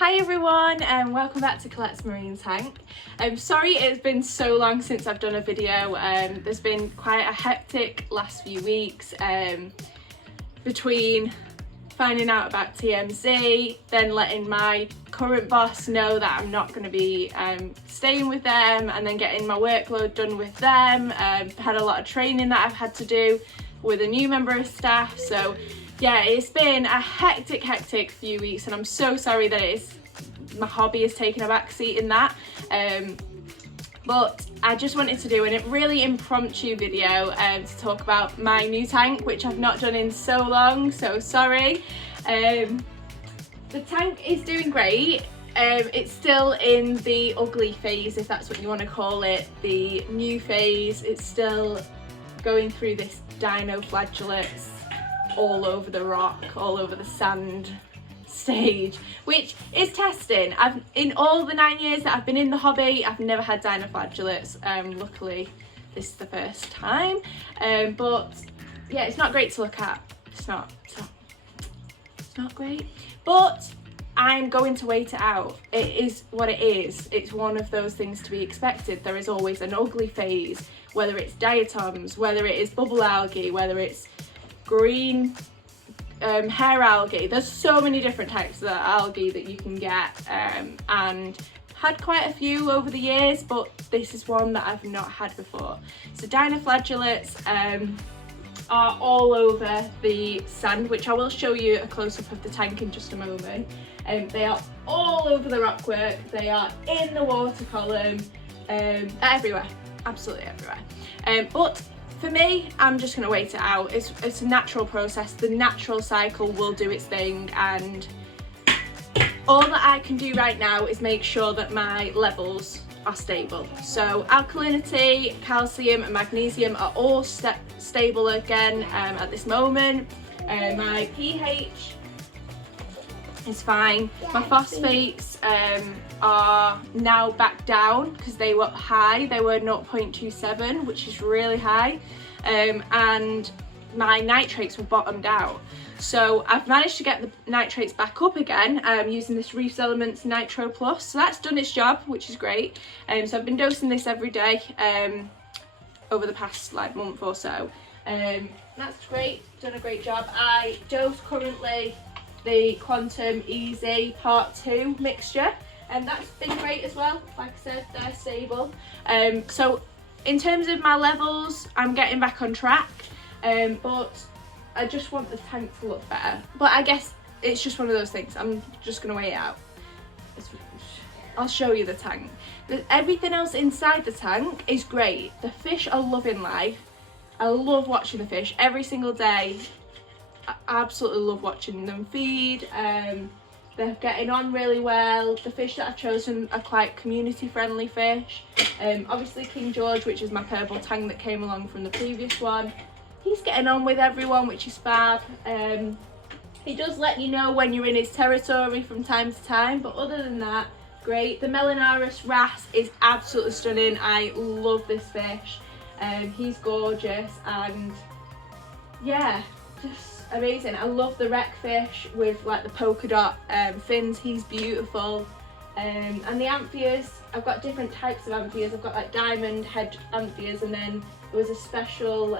Hi everyone and welcome back to Colette's Marine Tank. Sorry it's been so long since I've done a video. There's been quite a hectic last few weeks between finding out about TMZ, then letting my current boss know that I'm not going to be staying with them, and then getting my workload done with them. Had a lot of training that I've had to do with a new member of staff, so yeah, it's been a hectic few weeks, and I'm so sorry that my hobby is taking a back seat in that. But I just wanted to do a really impromptu video to talk about my new tank, which I've not done in so long, so sorry. The tank is doing great. It's still in the ugly phase, if that's what you want to call it, the new phase. It's still going through this dino flagellates all over the rock, all over the sand stage, which is testing. In all the 9 years that I've been in the hobby, I've never had dino flagellates. Luckily this is the first time, but yeah, it's not great to look at. It's not great, but I'm going to wait it out. It is what it is. It's one of those things to be expected. There is always an ugly phase, whether it's diatoms, whether it is bubble algae, whether it's green hair algae. There's so many different types of algae that you can get, and had quite a few over the years, but this is one that I've not had before. So dinoflagellates are all over the sand, which I will show you a close-up of the tank in just a moment. They are all over the rockwork, they are in the water column, everywhere, absolutely everywhere. But for me, I'm just going to wait it out. It's a natural process. The natural cycle will do its thing, and all that I can do right now is make sure that my levels are stable. So alkalinity, calcium and magnesium are all stable again at this moment. My pH is fine. My phosphates are now back down because they were high. They were 0.27, which is really high, and my nitrates were bottomed out. So I've managed to get the nitrates back up again using this Reef Elements Nitro Plus. So that's done its job, which is great. So I've been dosing this every day over the past month or so. That's great, done a great job. I dose currently the Quantum Easy Part 2 mixture, and that's been great as well. Like I said, they're stable. So in terms of my levels, I'm getting back on track, but I just want the tank to look better. But I guess it's just one of those things. I'm just going to wait it out. I'll show you the tank. Everything else inside the tank is great. The fish are loving life. I love watching the fish every single day. I absolutely love watching them feed. They're getting on really well. The fish that I've chosen are quite community friendly fish. Obviously King George, which is my purple tang that came along from the previous one, he's getting on with everyone, which is fab. He does let you know when you're in his territory from time to time, but other than that, great. The Melanaris wrasse is absolutely stunning. I love this fish. He's gorgeous, and yeah, just amazing. I love the wreck fish with like the polka dot fins. He's beautiful. And the amphias, I've got different types of amphias. I've got like diamond head amphias, and then there was a special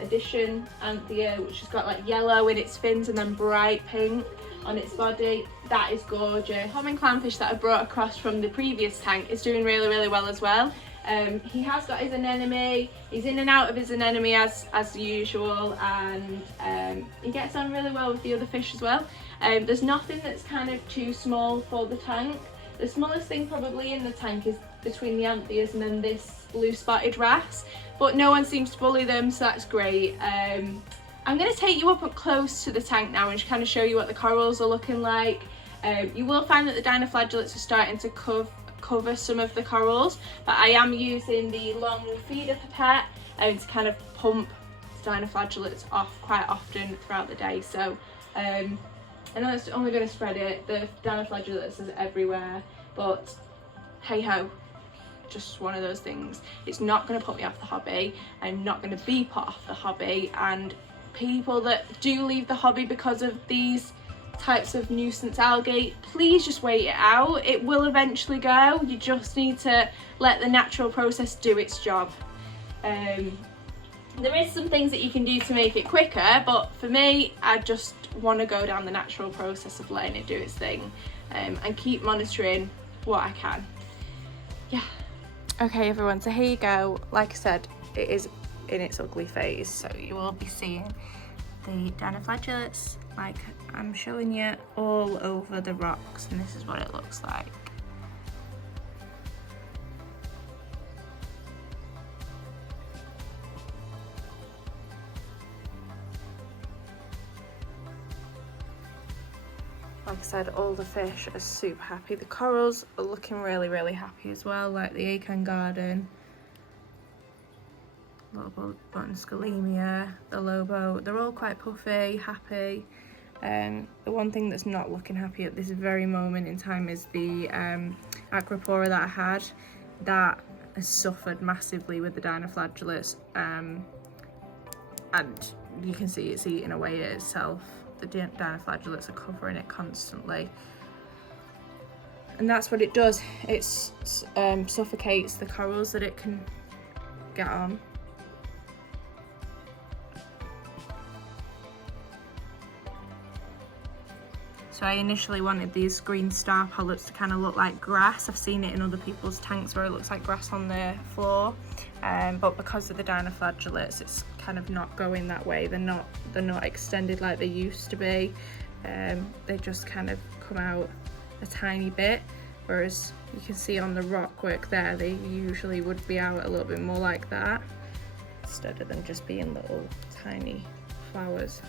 edition anthea which has got like yellow in its fins and then bright pink on its body. That is gorgeous. Common clownfish that I brought across from the previous tank is doing really well as well. He has got his anemone. He's in and out of his anemone as usual, and he gets on really well with the other fish as well. There's nothing that's kind of too small for the tank. The smallest thing probably in the tank is between the amphias and then this blue spotted wrasse, but no one seems to bully them, so that's great. I'm going to take you up close to the tank now and just kind of show you what the corals are looking like. You will find that the dinoflagellates are starting to cover some of the corals, but I am using the long feeder pipette to kind of pump the dinoflagellates off quite often throughout the day. So I know it's only going to spread it. The dinoflagellates is everywhere, but hey ho, just one of those things. It's not going to put me off the hobby. I'm not going to be put off the hobby, and people that do leave the hobby because of these types of nuisance algae, please just wait it out. It will eventually go. You just need to let the natural process do its job. There is some things that you can do to make it quicker, but for me, I just want to go down the natural process of letting it do its thing, and keep monitoring what I can. Yeah. Okay everyone, so here you go. Like I said, it is in its ugly phase, so you will be seeing the dinoflagellates like I'm showing you all over the rocks, and this is what it looks like. Like I said, all the fish are super happy. The corals are looking really, really happy as well, like the acan garden, lobo button scalemia, the lobo. They're all quite puffy, happy. The one thing that's not looking happy at this very moment in time is the acropora that I had. That has suffered massively with the dinoflagellates, and you can see it's eating away at itself. The dinoflagellates are covering it constantly, and that's what it does. It suffocates the corals that it can get on. So I initially wanted these green star polyps to kind of look like grass. I've seen it in other people's tanks where it looks like grass on the floor, but because of the dinoflagellates, it's kind of not going that way. They're not extended like they used to be. They just kind of come out a tiny bit, whereas you can see on the rock work there, they usually would be out a little bit more like that, instead of them just being little tiny flowers.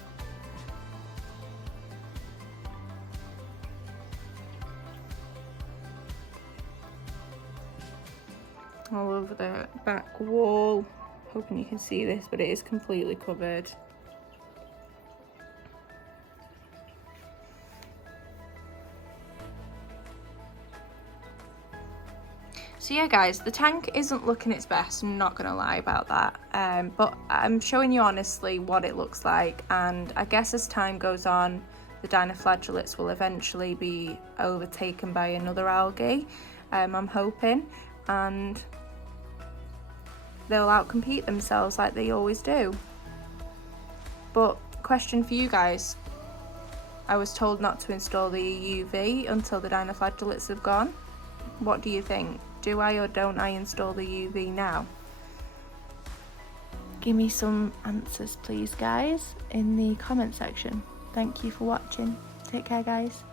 All over the back wall, hoping you can see this, but it is completely covered. So yeah guys, the tank isn't looking its best, I'm not gonna lie about that, but I'm showing you honestly what it looks like, and I guess as time goes on, the dinoflagellates will eventually be overtaken by another algae, I'm hoping, and they'll outcompete themselves like they always do. But question for you guys, I was told not to install the UV until the dinoflagellates have gone. What do you think? Do I or don't I install the UV now? Give me some answers please guys in the comment section. Thank you for watching. Take care guys.